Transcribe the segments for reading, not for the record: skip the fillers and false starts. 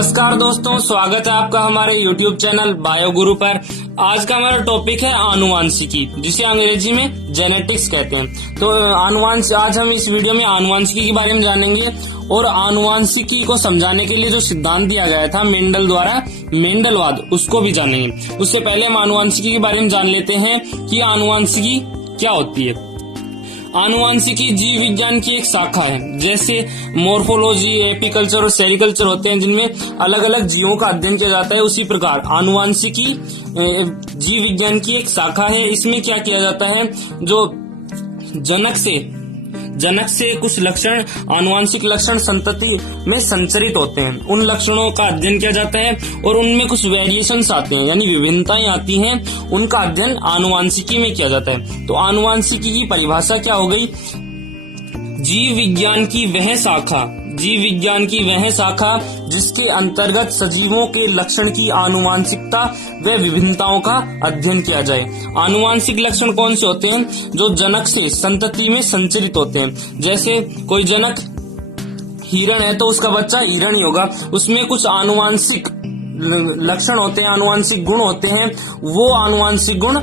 नमस्कार दोस्तों, स्वागत है आपका हमारे YouTube चैनल बायो गुरु पर। आज का हमारा टॉपिक है आनुवांशिकी, जिसे अंग्रेजी में जेनेटिक्स कहते हैं। तो आज हम इस वीडियो में आनुवांशिकी के बारे में जानेंगे और आनुवांशिकी को समझाने के लिए जो सिद्धांत दिया गया था मेंडल द्वारा, मेंडलवाद, उसको भी जानेंगे। उससे पहले हम आनुवांशिकी के बारे में जान लेते हैं कि आनुवांशिकी क्या होती है। आनुवांशिकी जीव विज्ञान की एक शाखा है। जैसे मोर्फोलॉजी, एपीकल्चर और सेरिकल्चर होते हैं जिनमें अलग अलग जीवों का अध्ययन किया जाता है, उसी प्रकार आनुवांशिकी जीव विज्ञान की एक शाखा है। इसमें क्या किया जाता है, जो जनक से कुछ लक्षण, आनुवांशिक लक्षण संतति में संचरित होते हैं, उन लक्षणों का अध्ययन किया जाता है और उनमें कुछ वेरिएशंस आते हैं, यानी विभिन्नताएं आती हैं, उनका अध्ययन आनुवांशिकी में किया जाता है। तो आनुवांशिकी की परिभाषा क्या हो गई? जीव विज्ञान की वह शाखा जिसके अंतर्गत सजीवों के लक्षण की आनुवांशिकता व विभिन्नताओं का अध्ययन किया जाए। आनुवांशिक लक्षण कौन से होते हैं? जो जनक से संतति में संचरित होते हैं। जैसे कोई जनक हिरण है तो उसका बच्चा हिरण ही होगा, उसमें कुछ आनुवांशिक लक्षण होते हैं, आनुवांशिक गुण होते हैं, वो आनुवांशिक गुण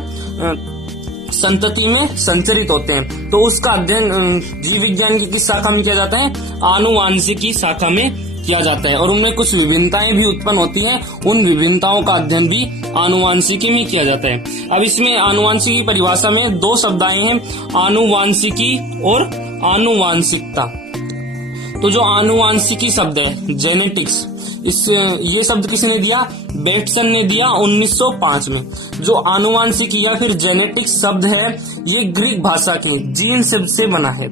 संतति में संचरित होते हैं। तो उसका अध्ययन जीव विज्ञान की किस शाखा में किया जाता है? आनुवांशिकी शाखा में किया जाता है। और उनमें कुछ विभिन्नताएं भी उत्पन्न होती हैं, उन विभिन्नताओं का अध्ययन भी आनुवांशिकी में किया जाता है। अब इसमें आनुवांशिकी परिभाषा में दो शब्द आए हैं, आनुवांशिकी और आनुवांशिकता। तो जो आनुवांशिकी शब्द है, जेनेटिक्स, ये शब्द किसने दिया? बेटसन ने दिया 1905 में। जो आनुवांशिकी या फिर जेनेटिक्स शब्द है, ये ग्रीक भाषा के जीन शब्द से बना है।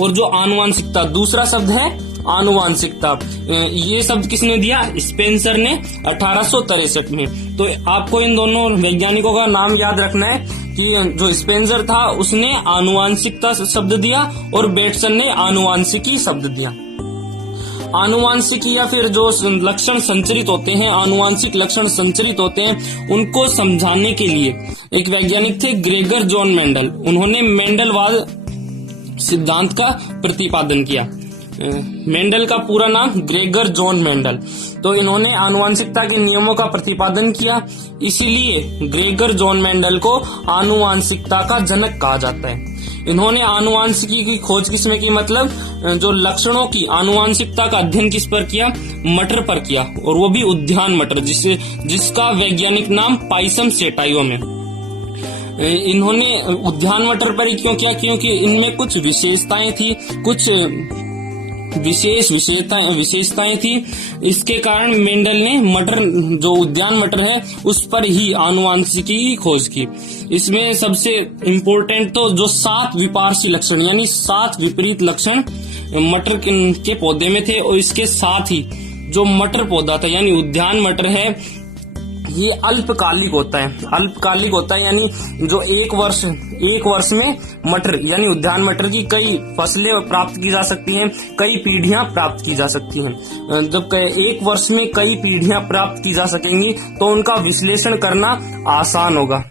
और जो आनुवांशिकता दूसरा शब्द है, आनुवांशिकता, ये शब्द किसने दिया? स्पेंसर ने 1863 में। तो आपको इन दोनों वैज्ञानिकों का नाम याद रखना है कि जो स्पेंसर था उसने आनुवांशिकता शब्द दिया और बेटसन ने आनुवांशिकी शब्द दिया। आनुवांशिकी या फिर जो लक्षण संचरित होते हैं, आनुवांशिक लक्षण संचरित होते हैं, उनको समझाने के लिए एक वैज्ञानिक थे, ग्रेगर जॉन मेंडल। उन्होंने मेंडलवाद सिद्धांत का प्रतिपादन किया। मेंडल का पूरा नाम ग्रेगर जॉन मेंडल। तो इन्होंने आनुवांशिकता के नियमों का प्रतिपादन किया, इसीलिए ग्रेगर जॉन मेंडल को आनुवांशिकता का जनक कहा जाता है। इन्होंने आनुवांशिकी की खोज किसमें की? मतलब जो लक्षणों की आनुवांशिकता का अध्ययन किस पर किया? मटर पर किया, और वो भी उद्यान मटर, जिसका वैज्ञानिक नाम पाइसम सेटाइवम है। इन्होंने उद्यान मटर पर ही क्यों किया? क्योंकि इनमें कुछ विशेषताएं थी, कुछ विशेषताएं थी। इसके कारण मेंडल ने मटर, जो उद्यान मटर है, उस पर ही आनुवांशिकी की खोज की। इसमें सबसे इम्पोर्टेंट तो जो 7 विपार्श्विक लक्षण, यानी 7 विपरीत लक्षण मटर के पौधे में थे, और इसके साथ ही जो मटर पौधा था, यानी उद्यान मटर है, ये अल्पकालिक होता है, यानी जो एक वर्ष में मटर, यानी उद्यान मटर की कई फसलें प्राप्त की जा सकती हैं, कई पीढ़ियां प्राप्त की जा सकती हैं। जब एक वर्ष में कई पीढ़ियां प्राप्त की जा सकेंगी तो उनका विश्लेषण करना आसान होगा।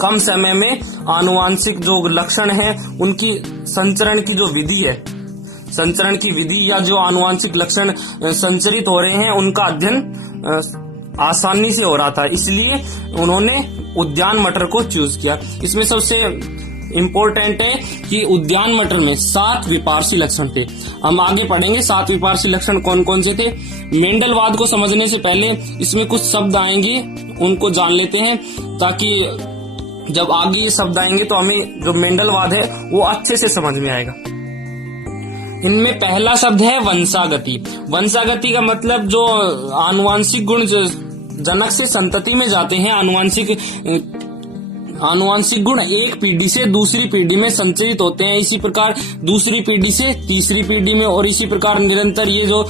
कम समय में आनुवांशिक जो लक्षण है, उनकी संचरण की जो विधि है, संचरण की विधि या जो आनुवांशिक लक्षण संचरित हो रहे हैं, उनका अध्ययन आसानी से हो रहा था, इसलिए उन्होंने उद्यान मटर को चूज किया। इसमें सबसे इम्पोर्टेंट है कि उद्यान मटर में 7 विपार्श्विक लक्षण थे। हम आगे पढ़ेंगे 7 विपार्श्विक लक्षण कौन कौन से थे। मेंडलवाद को समझने से पहले इसमें कुछ शब्द आएंगे, उनको जान लेते हैं, ताकि जब आगे ये शब्द आएंगे तो हमें जो मेंडलवाद है वो अच्छे से समझ में आएगा। इनमें पहला शब्द है वंशागति। वंशागति का मतलब जो आनुवांशिक गुण जनक से संतति में जाते हैं, आनुवांशिक गुण एक पीढ़ी से दूसरी पीढ़ी में संचरित होते हैं, इसी प्रकार दूसरी पीढ़ी से तीसरी पीढ़ी में, और इसी प्रकार निरंतर ये जो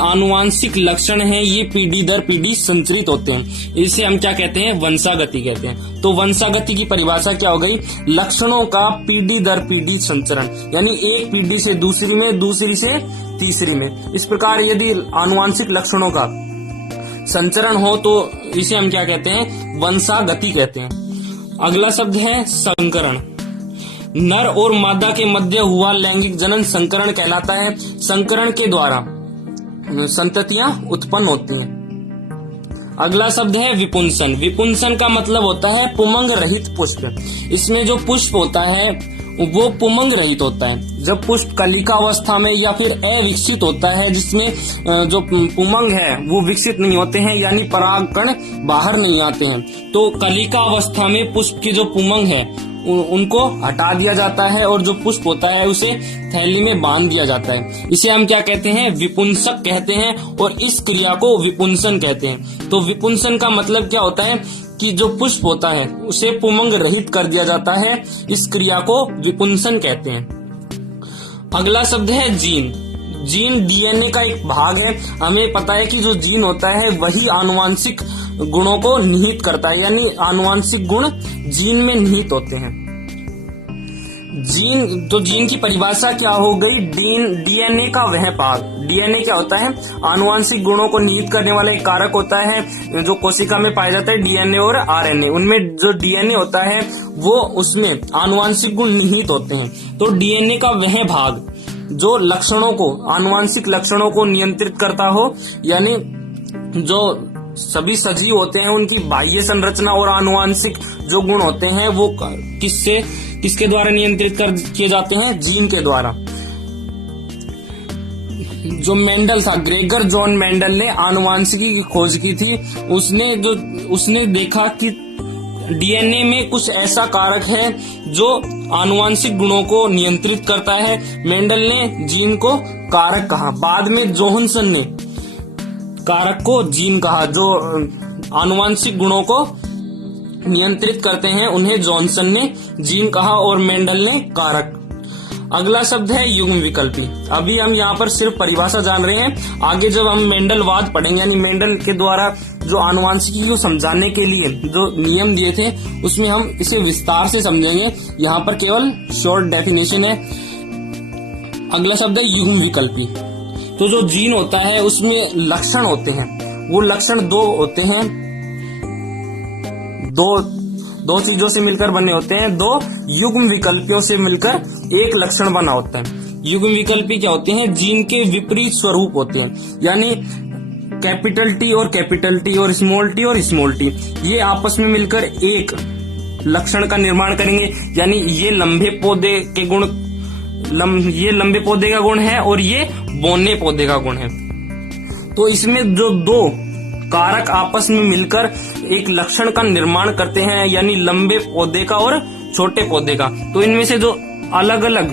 आनुवांशिक लक्षण हैं, ये पीढ़ी दर पीढ़ी संचरित होते हैं। इसे हम क्या कहते हैं? वंशागति कहते हैं। तो वंशागति की परिभाषा क्या हो गई? लक्षणों का पीढ़ी दर पीढ़ी संचरण, यानी एक पीढ़ी से दूसरी में, दूसरी से तीसरी में। इस प्रकार यदि आनुवांशिक लक्षणों का संचरण हो तो इसे हम क्या कहते हैं? वंशागति कहते हैं। अगला शब्द है संकरण। नर और मादा के मध्य हुआ लैंगिक जनन संकरण कहलाता है। संकरण के द्वारा संततियां उत्पन्न होती हैं। अगला शब्द है विपुंसन। विपुंसन का मतलब होता है पुमंग रहित पुष्प। इसमें जो पुष्प होता है वो पुमंग रहित होता है। जब पुष्प कलिका अवस्था में या फिर अविकसित होता है, जिसमें जो पुमंग है वो विकसित नहीं होते हैं, यानी परागकण बाहर नहीं आते हैं, तो कलिका अवस्था में पुष्प की जो पुमंग है उनको हटा दिया जाता है और जो पुष्प होता है उसे थैली में बांध दिया जाता है। इसे हम क्या कहते हैं? विपुंसक कहते हैं और इस क्रिया को विपुंसन कहते हैं। तो विपुंसन का मतलब क्या होता है कि जो पुष्प होता है उसे पुमंग रहित कर दिया जाता है। इस क्रिया को विपुंसन कहते हैं। अगला शब्द है जीन। जीन डीएनए का एक भाग है। हमें पता है कि जो जीन होता है वही आनुवांशिक गुणों को निहित करता है, यानी आनुवांशिक गुण जीन में निहित होते हैं। जीन की परिभाषा क्या हो गई? डीएनए का वह भाग। डीएनए क्या होता है? आनुवांशिक गुणों को निहित करने वाला एक कारक होता है जो कोशिका में पाया जाता है, डीएनए और आरएनए। उनमें जो डीएनए होता है वो उसमें आनुवांशिक गुण निहित होते हैं। तो डीएनए का वह भाग जो लक्षणों को, आनुवांशिक लक्षणों को नियंत्रित करता हो, यानी जो सभी सजीव होते हैं उनकी बाह्य संरचना और आनुवांशिक जो गुण होते हैं वो किसके द्वारा नियंत्रित किए जाते हैं? जीन के द्वारा। जो मेंडल था, ग्रेगर जॉन मेंडल ने आनुवांशिकी की खोज की थी। उसने देखा कि डीएनए में कुछ ऐसा कारक है जो आनुवांशिक गुणों को नियंत्रित करता है। मेंडल ने जीन को कारक कहा। बाद में जोहानसन ने कारक को जीन कहा। जो आनुवांशिक गुणों को नियंत्रित करते हैं उन्हें जॉनसन ने जीन कहा और मेंडल ने कारक। अगला शब्द है युग्म विकल्पी। अभी हम यहाँ पर सिर्फ परिभाषा जान रहे हैं। आगे जब हम मेंडलवाद पढ़ेंगे, यानी मेंडल के द्वारा जो आनुवांशिकी को समझाने के लिए जो नियम दिए थे उसमें हम इसे विस्तार से समझेंगे। यहाँ पर केवल शॉर्ट डेफिनेशन है। अगला शब्द है युग्म विकल्पी। तो जो जीन होता है उसमें लक्षण होते हैं। वो लक्षण दो होते हैं, दो चीजों से मिलकर बने होते हैं। दो युग्म विकल्पियों से मिलकर एक लक्षण बना होता है। युग्म विकल्पी क्या होते हैं? जीन के विपरीत स्वरूप होते हैं, यानी कैपिटल टी और स्मॉल टी ये आपस में मिलकर एक लक्षण का निर्माण करेंगे। यानी ये लंबे पौधे के गुण, ये लंबे पौधे का गुण है और ये बोने पौधे का गुण है। तो इसमें जो दो कारक आपस में मिलकर एक लक्षण का निर्माण करते हैं, यानी लंबे पौधे का और छोटे पौधे का। तो इनमें से जो अलग अलग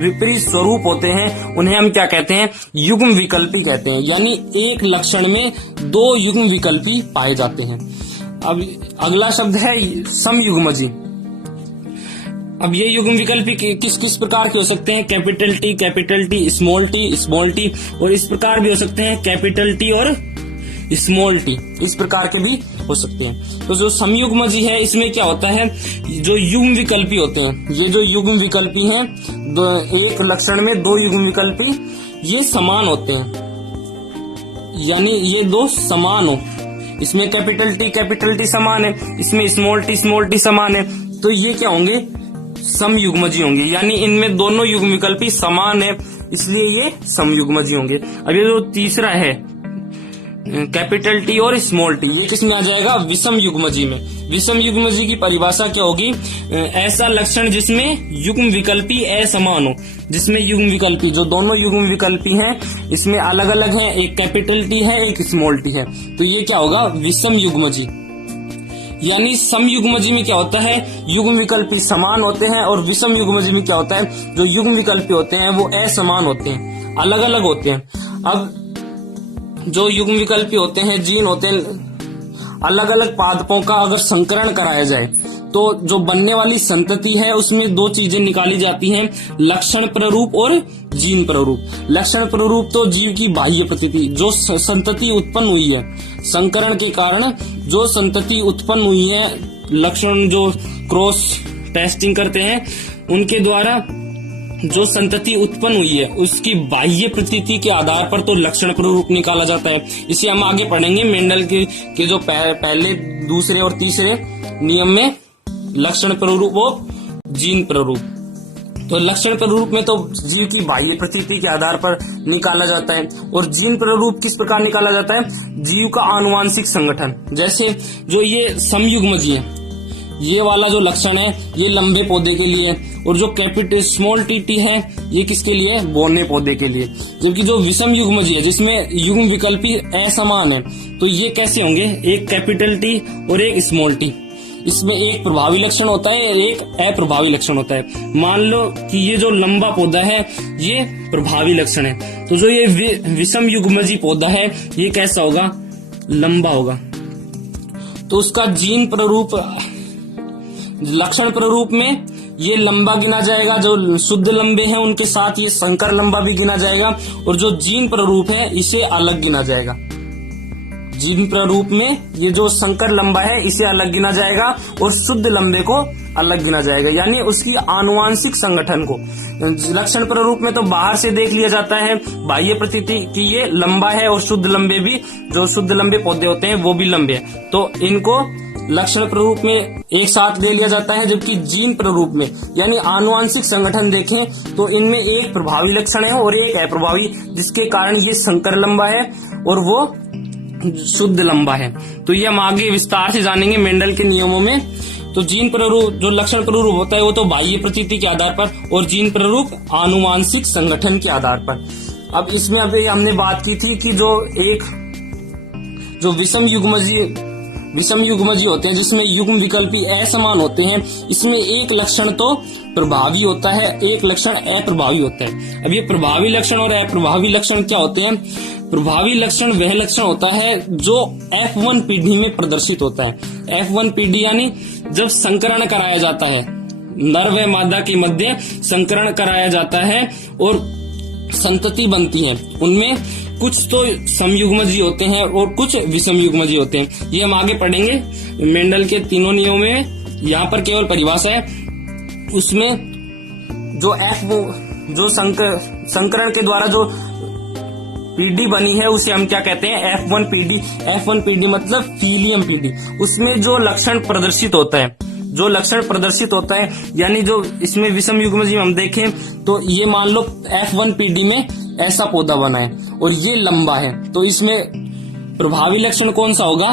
विपरीत स्वरूप होते हैं उन्हें हम क्या कहते हैं? युग्म विकल्पी कहते हैं। यानी एक लक्षण में दो युग्म विकल्पी पाए जाते हैं। अब अगला शब्द है समयुग्मजी। अब ये युग्म विकल्पी किस किस प्रकार के हो सकते हैं? कैपिटल टी, स्मॉल टी और इस प्रकार भी हो सकते हैं कैपिटल टी और स्मॉल टी, इस प्रकार के भी हो सकते हैं। तो जो समयुग्मजी है इसमें क्या होता है? जो युग्म विकल्पी होते हैं, ये जो युग्म विकल्पी हैं, एक लक्षण में दो युग्म विकल्पी ये समान होते हैं, यानी ये दो समान हो। इसमें कैपिटल टी समान है, इसमें स्मॉल टी समान है, तो ये क्या होंगे? समयुग्मजी होंगे। यानी इनमें दोनों युग्म विकल्पी समान है, इसलिए ये समयुग्मजी होंगे। अब ये जो तीसरा है कैपिटल टी और स्मॉल टी, ये किस में आ जाएगा? विषम युग्मजी में। विषम युग्मजी की परिभाषा क्या होगी? ऐसा लक्षण जिसमें युग्म विकल्पी असमान हो, जिसमें युग्म विकल्पी जो दोनों युग्म विकल्पी हैं इसमें अलग अलग हैं, एक कैपिटल टी है एक स्मॉल टी है, तो ये क्या होगा? विषम युग्मजी। यानी समयुग्मजी में क्या होता है? युग्म विकल्पी समान होते हैं और विषम युग्मजी में क्या होता है? जो युग्म विकल्पी होते हैं वो असमान होते हैं, अलग अलग होते हैं। अब जो युग्म विकल्पी होते हैं, जीन होते हैं, अलग अलग पादपों का अगर संकरण कराया जाए तो जो बनने वाली संतति है उसमें दो चीजें निकाली जाती हैं, लक्षण प्ररूप और जीन प्ररूप। लक्षण प्ररूप तो जीव की बाह्य प्रतीति, जो संतति उत्पन्न हुई है संकरण के कारण, जो संतति उत्पन्न हुई है, लक्षण जो क्रॉस टेस्टिंग करते हैं उनके द्वारा जो संतति उत्पन्न हुई है उसकी बाह्य प्रतीति के आधार पर तो लक्षण प्ररूप निकाला जाता है। इसे हम आगे पढ़ेंगे। मेंडल के जो पहले, दूसरे और तीसरे नियम में लक्षण प्ररूप और जीन प्ररूप। तो लक्षण प्रारूप में तो जीव की बाह्य प्रकृति के आधार पर निकाला जाता है, और जीन प्रारूप किस प्रकार निकाला जाता है? जीव का आनुवांशिक संगठन। जैसे जो ये समयुग्मजीय है, ये वाला जो लक्षण है ये लंबे पौधे के लिए, और जो कैपिटल स्मॉल टी है ये किसके लिए? बोने पौधे के लिए। जबकि जो विषम युग्मजीय है जिसमें युग्म विकल्पी असमान है, तो ये कैसे होंगे? एक कैपिटल टी और एक स्मॉल टी। इसमें एक प्रभावी लक्षण होता है, एक अप्रभावी लक्षण होता है। मान लो कि ये जो लंबा पौधा है ये प्रभावी लक्षण है, तो जो ये विषम युग्मजीय पौधा है ये कैसा होगा? लंबा होगा। तो उसका जीन प्रारूप लक्षण प्रारूप में ये लंबा गिना जाएगा, जो शुद्ध लंबे हैं उनके साथ ये संकर लंबा भी गिना जाएगा, और जो जीन प्रारूप है इसे अलग गिना जाएगा। जीन प्रारूप में ये जो संकर लंबा है इसे अलग गिना जाएगा, और शुद्ध लंबे को अलग गिना जाएगा, यानी उसकी आनुवांशिक संगठन को। लक्षण प्रारूप में तो बाहर से देख लिया जाता है बाह्य प्रतीति कि ये लंबा है, और शुद्ध लंबे भी, जो शुद्ध लंबे पौधे होते हैं वो भी लंबे हैं, तो इनको लक्षण प्रारूप में एक साथ ले लिया जाता है। जबकि जीन प्रारूप में यानी आनुवांशिक संगठन देखें तो इनमें एक प्रभावी लक्षण है और एक अप्रभावी, जिसके कारण ये संकर लंबा है और वो शुद्ध लंबा है। तो ये हम आगे विस्तार से जानेंगे मेंडल के नियमों में। तो जीन प्रारूप, जो लक्षण प्रारूप होता है वो तो बाह्य प्रतीति के आधार पर, और जीन प्रारूप आनुवांशिक संगठन के आधार पर। अब इसमें अभी हमने बात की थी कि जो विषम युग्मजीय होते हैं जिसमें युग्म विकल्पी असमान होते हैं, इसमें एक लक्षण तो प्रभावी होता है, एक लक्षण अप्रभावी होता है। अब ये प्रभावी लक्षण और अप्रभावी लक्षण क्या होते हैं? प्रभावी लक्षण वह लक्षण होता है जो F1 पीढ़ी में प्रदर्शित होता है। F1 पीढ़ी यानी जब संकरण कराया जाता है, नर व मादा के मध्य संकरण कराया जाता है और संतति बनती है, उनमें कुछ तो समयुग्मजीय होते हैं और कुछ विषम युग्मजीय होते हैं। ये हम आगे पढ़ेंगे मेंडल के तीनों नियमों में। यहाँ पर केवल परिभाषा है, उसमें जो संकरण के द्वारा जो पीढ़ी बनी है उसे हम क्या कहते हैं? F1 पीढ़ी। F1 पीढ़ी मतलब फीलियम पीढ़ी। उसमें जो लक्षण प्रदर्शित होता है, यानी जो इसमें विषम युग्मजीय हम देखें तो ये मान लो F1 पीढ़ी में ऐसा पौधा बना है और ये लंबा है, तो इसमें प्रभावी लक्षण कौन सा होगा?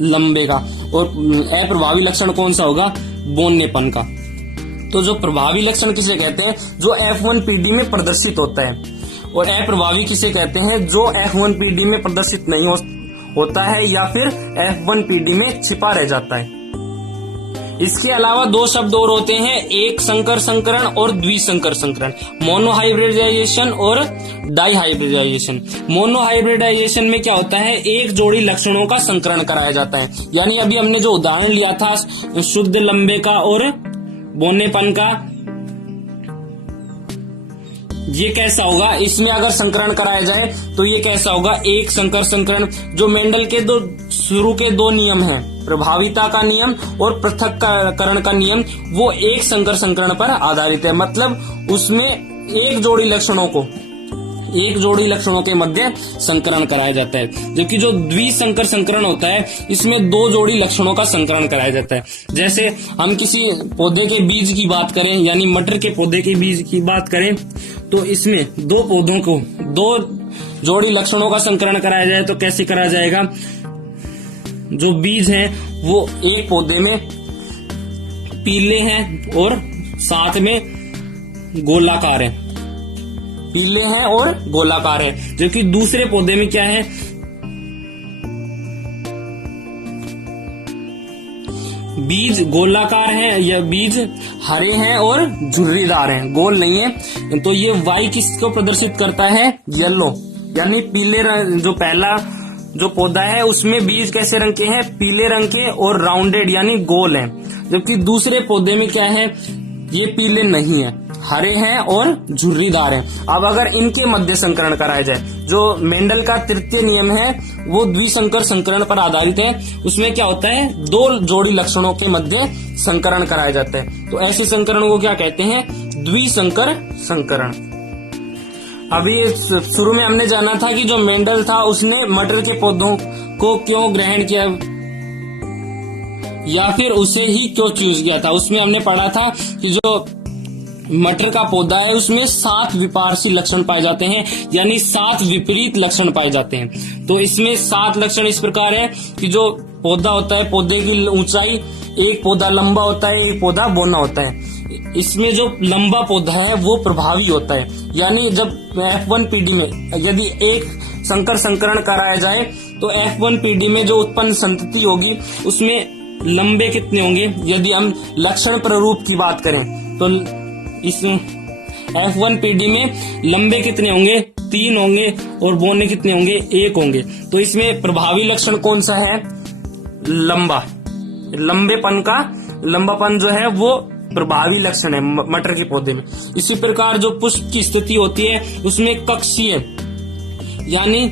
लंबे का। और अप्रभावी लक्षण कौन सा होगा? बोननेपन का। तो जो प्रभावी लक्षण किसे कहते हैं? जो F1 पीढ़ी में प्रदर्शित होता है। और अप्रभावी किसे कहते हैं? जो F1 पीढ़ी में प्रदर्शित नहीं होता है या फिर F1 पीढ़ी में छिपा रह जाता है। इसके अलावा दो शब्द और होते हैं, एक संकर संकरण और द्विसंकर संकरण। मोनोहाइब्रिडाइजेशन और डाइहाइब्रिडाइजेशन। मोनोहाइब्रिडाइजेशन में क्या होता है? एक जोड़ी लक्षणों का संकरण कराया जाता है। यानी अभी हमने जो उदाहरण लिया था शुद्ध लंबे का और बोनेपन का, ये कैसा होगा? इसमें अगर संकरण कराया जाए तो ये कैसा होगा? एक संकर संकरण। जो मेंडल के शुरू के दो नियम हैं, प्रभाविता का नियम और पृथक्करण का नियम, वो एक संकर संकरण पर आधारित है। मतलब उसमें एक जोड़ी लक्षणों के मध्य संकरण कराया जाता है। जबकि जो द्विसंकर संकरण होता है इसमें दो जोड़ी लक्षणों का संकरण कराया जाता है। जैसे हम किसी पौधे के बीज की बात करें, यानी मटर के पौधे के बीज की बात करें, तो इसमें दो पौधों को दो जोड़ी लक्षणों का संकरण कराया जाए तो कैसे कराया जाएगा? जो बीज हैं वो एक पौधे में पीले हैं और साथ में गोलाकार है, पीले हैं और गोलाकार है। जबकि दूसरे पौधे में क्या है? बीज गोलाकार हैं या बीज हरे हैं और झुर्रीदार हैं, गोल नहीं है। तो ये वाई किसको प्रदर्शित करता है? येलो, यानी पीले रंग। जो पहला जो पौधा है उसमें बीज कैसे रंग के हैं? पीले रंग के और राउंडेड यानी गोल हैं। जबकि दूसरे पौधे में क्या है? ये पीले नहीं है, हरे हैं और झुर्रीदार हैं। अब अगर इनके मध्य संकरण कराया जाए, जो मेंडल का तृतीय नियम है वो द्विसंकर संकरण पर आधारित है। उसमें क्या होता है? दो जोड़ी लक्षणों के मध्य संकरण कराया जाता है। तो ऐसे संकरण को क्या कहते हैं? द्विसंकर संकरण। अभी शुरू में हमने जाना था कि जो मेंडल था उसने मटर के पौधों को क्यों ग्रहण किया या फिर उसे ही क्यों चूज किया था। उसमें हमने पढ़ा था कि जो मटर का पौधा है उसमें 7 विपार्श्विक लक्षण पाए जाते हैं, यानी 7 विपरीत लक्षण पाए जाते हैं। तो इसमें 7 लक्षण इस प्रकार है कि जो पौधा होता है, पौधे की ऊंचाई, एक पौधा लंबा होता है, एक पौधा बौना होता है। इसमें जो लंबा पौधा है वो प्रभावी होता है, यानी जब F1PD में यदि एक संकर संकरण कराया जाए तो F1PD में जो उत्पन्न संतति होगी उसमें लंबे कितने होंगे। यदि हम लक्षण प्ररूप की बात करें तो इस F1PD में लंबे कितने होंगे, 3 होंगे, और बौने कितने होंगे, 1 होंगे। तो इसमें प्रभावी लक्षण कौन सा है, लंबा, लंबापन जो है वो प्रभावी लक्षण है मटर के पौधे में। इसी प्रकार जो पुष्प की स्थिति होती है उसमें कक्षीय, यानी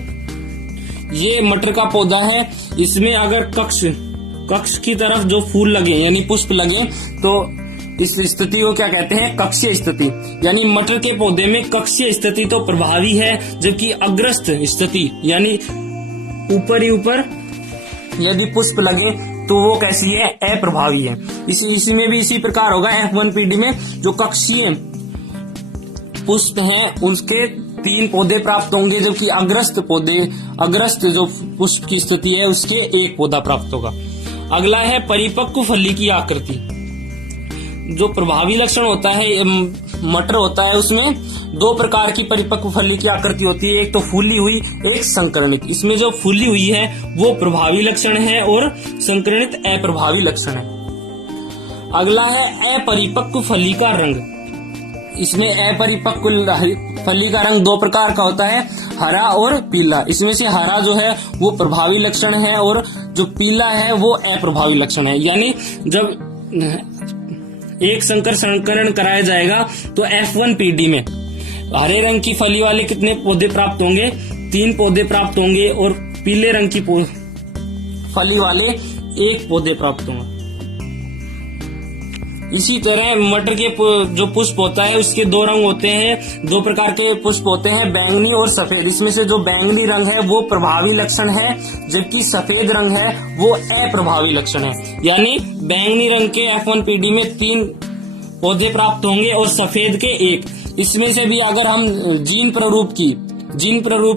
ये मटर का पौधा है, इसमें अगर कक्ष की तरफ जो फूल लगे यानी पुष्प लगे तो इस स्थिति को क्या कहते हैं, कक्षीय स्थिति। यानी मटर के पौधे में कक्षीय स्थिति तो प्रभावी है, जबकि अग्रस्त स्थिति यानी ऊपर ही ऊपर यदि पुष्प लगे तो वो कैसी है, अप्रभावी है। इसी में भी इसी प्रकार होगा। F1PD में जो कक्षीय पुष्प हैं उसके 3 पौधे प्राप्त होंगे, जबकि अग्रस्त जो पुष्प की स्थिति है उसके 1 पौधा प्राप्त होगा। अगला है परिपक्व फली की आकृति। जो प्रभावी लक्षण होता है मटर होता है उसमें 2 प्रकार की परिपक्व फली की आकृति होती है, एक तो फूली हुई, एक संकरणित। इसमें जो फूली हुई है वो प्रभावी लक्षण है और संकरणित अप्रभावी लक्षण है। अगला है अपरिपक्व फली का रंग। इसमें अपरिपक्व फली का रंग 2 प्रकार का होता है, हरा और पीला। इसमें से हरा जो है वो प्रभावी लक्षण है और जो पीला है वो अप्रभावी लक्षण है। यानी जब एक संकर संकरण कराया जाएगा तो F1PD में हरे रंग की फली वाले कितने पौधे प्राप्त होंगे, 3 पौधे प्राप्त होंगे, और पीले रंग की फली वाले 1 पौधे प्राप्त होंगे। इसी तरह मटर के जो पुष्प होता है उसके 2 रंग होते हैं, 2 प्रकार के पुष्प होते हैं, बैंगनी और सफेद। इसमें से जो बैंगनी रंग है वो प्रभावी लक्षण है, जबकि सफेद रंग है वो अप्रभावी लक्षण है। यानी बैंगनी रंग के F1PD में 3 पौधे प्राप्त होंगे और सफेद के 1। इसमें से भी अगर हम जीन प्ररूप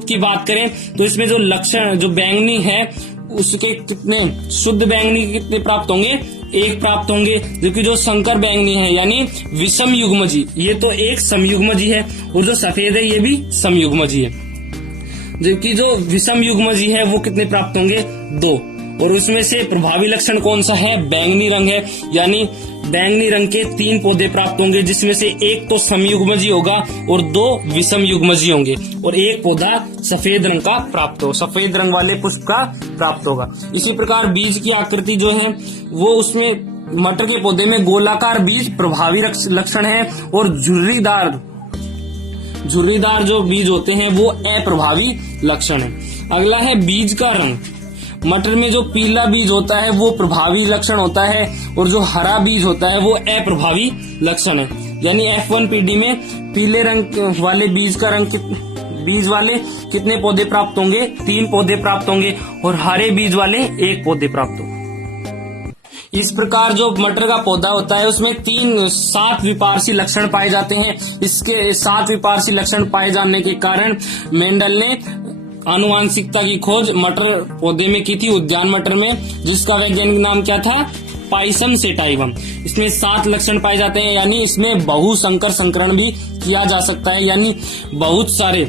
की बात करें तो इसमें जो लक्षण जो बैंगनी है उसके कितने शुद्ध बैंगनी के कितने प्राप्त होंगे, 1 प्राप्त होंगे, जबकि जो संकर बैंगनी है यानी विषम युग्मजी, ये तो एक समयुग्मजी है, और जो सफेद है ये भी समयुग्मजी है, जबकि जो विषम युग्मजी है वो कितने प्राप्त होंगे, 2। और उसमें से प्रभावी लक्षण कौन सा है, बैंगनी रंग है, यानी बैंगनी रंग के 3 पौधे प्राप्त होंगे, जिसमें से 1 तो समयुग्मजी होगा और 2 विषम युग्मजी होंगे, और 1 पौधा सफेद रंग का प्राप्त हो, सफेद रंग वाले पुष्प का प्राप्त होगा। इसी प्रकार बीज की आकृति जो है वो उसमें मटर के पौधे में गोलाकार बीज प्रभावी लक्षण है, और झुर्रीदार जो बीज होते हैं वो अप्रभावी लक्षण है। अगला है बीज का रंग। मटर में जो पीला बीज होता है वो प्रभावी लक्षण होता है, और जो हरा बीज होता है वो अप्रभावी लक्षण है। यानी F1PD में पीले रंग वाले बीज वाले कितने पौधे प्राप्त होंगे, 3 पौधे प्राप्त होंगे, और हरे बीज वाले 1 पौधे प्राप्त होंगे। इस प्रकार जो मटर का पौधा होता है उसमें 7 विपार्श्विक लक्षण पाए जाते हैं। इसके 7 विपार्श्विक लक्षण पाए जाने के कारण मेंडल ने आनुवांशिकता की खोज मटर पौधे में की थी, उद्यान मटर में, जिसका वैज्ञानिक नाम क्या था, पाइसम सेटाइवम। इसमें 7 लक्षण पाए जाते हैं, यानी इसमें बहुसंकर संकरण भी किया जा सकता है, यानी बहुत सारे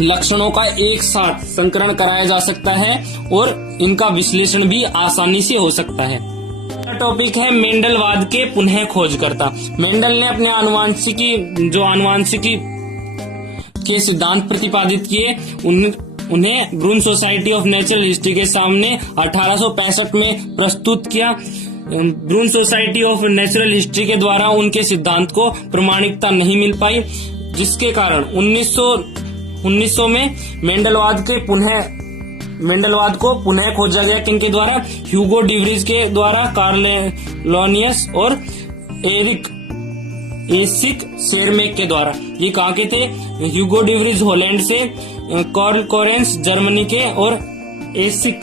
लक्षणों का एक साथ संकरण कराया जा सकता है और इनका विश्लेषण भी आसानी से हो सकता है। टॉपिक है मेंडलवाद के पुनः खोजकर्ता। मेंडल ने अपने आनुवांशिकी के सिद्धांत प्रतिपादित किए, उन्हें ब्रून सोसाइटी ऑफ नेचुरल हिस्ट्री के सामने 1865 में प्रस्तुत किया। ब्रून सोसाइटी ऑफ नेचुरल हिस्ट्री के द्वारा उनके सिद्धांत को प्रमाणिकता नहीं मिल पाई, जिसके कारण 1900 में मेंडलवाद को पुनः खोजा गया। किनके द्वारा, ह्यूगो डिवरीज के द्वारा, कार्लेलोनियस और एसिक सेरमेक के द्वारा। ये कहाँ के थे, ह्यूगो डिवरीज हॉलैंड से, कार्ल कोरेंस जर्मनी के, और एसिक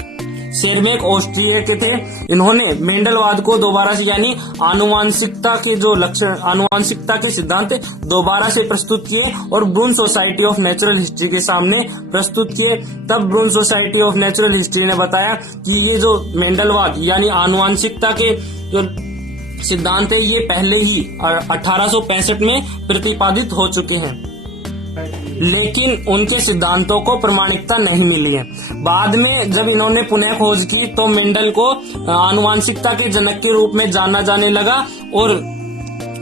शेरमेक ऑस्ट्रिया के थे। इन्होंने मेंडलवाद को दोबारा से यानी आनुवांशिकता के जो लक्षण, आनुवांशिकता के सिद्धांत दोबारा से प्रस्तुत किए और ब्रून सोसाइटी ऑफ नेचुरल हिस्ट्री के सामने प्रस्तुत किए। तब ब्रून सोसाइटी ऑफ नेचुरल हिस्ट्री ने बताया कि ये जो मेंडलवाद यानी आनुवांशिकता के जो सिद्धांत है ये पहले ही 1865 में प्रतिपादित हो चुके हैं, लेकिन उनके सिद्धांतों को प्रामाणिकता नहीं मिली है। बाद में जब इन्होंने पुनः खोज की तो मेंडल को आनुवांशिकता के जनक के रूप में जाना जाने लगा और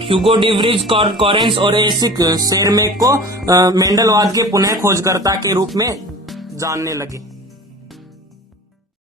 ह्यूगो डिवरीज, कॉरेंस और एसिक शेरमेक को मेंडलवाद के पुनः खोजकर्ता के रूप में जानने लगे।